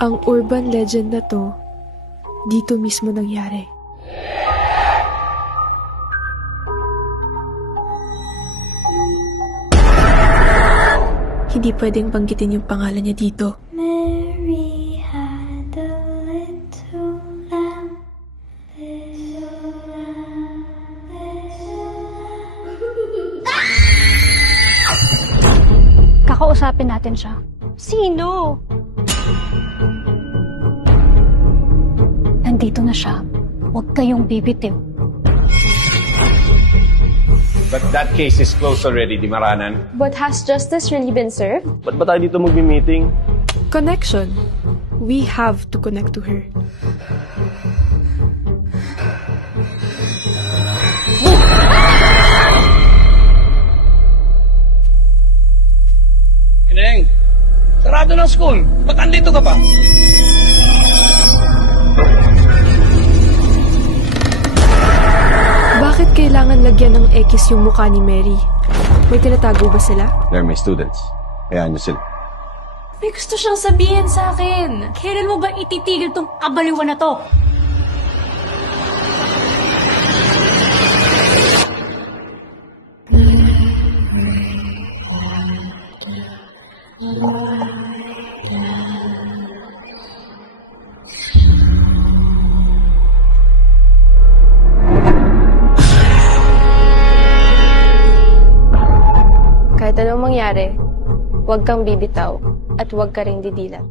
Ang urban legend na to, dito mismo nangyari. Hindi pwedeng banggitin yung pangalan niya dito. Mary had a little lamb, little lamb, little lamb. Kakausapin natin siya. Sino? Nandito na siya. Huwag kayong bibitiw. But that case is closed already, Di Maranan. But has justice really been served? Ba't ba tayo dito magmi-meeting? Connection. We have to connect to her. Ineng, sarado ng school. Ba't andito ka pa? Bakit kailangan lagyan ng X yung mukha ni Mary? May tinatago ba sila? They're my students. Hayaan niyo sila. May gusto siyang sabihin sa akin. Kailan mo ba ititigil tong kabaliwan na to? Kahit anong mangyari, huwag kang bibitaw at huwag ka rin didilat.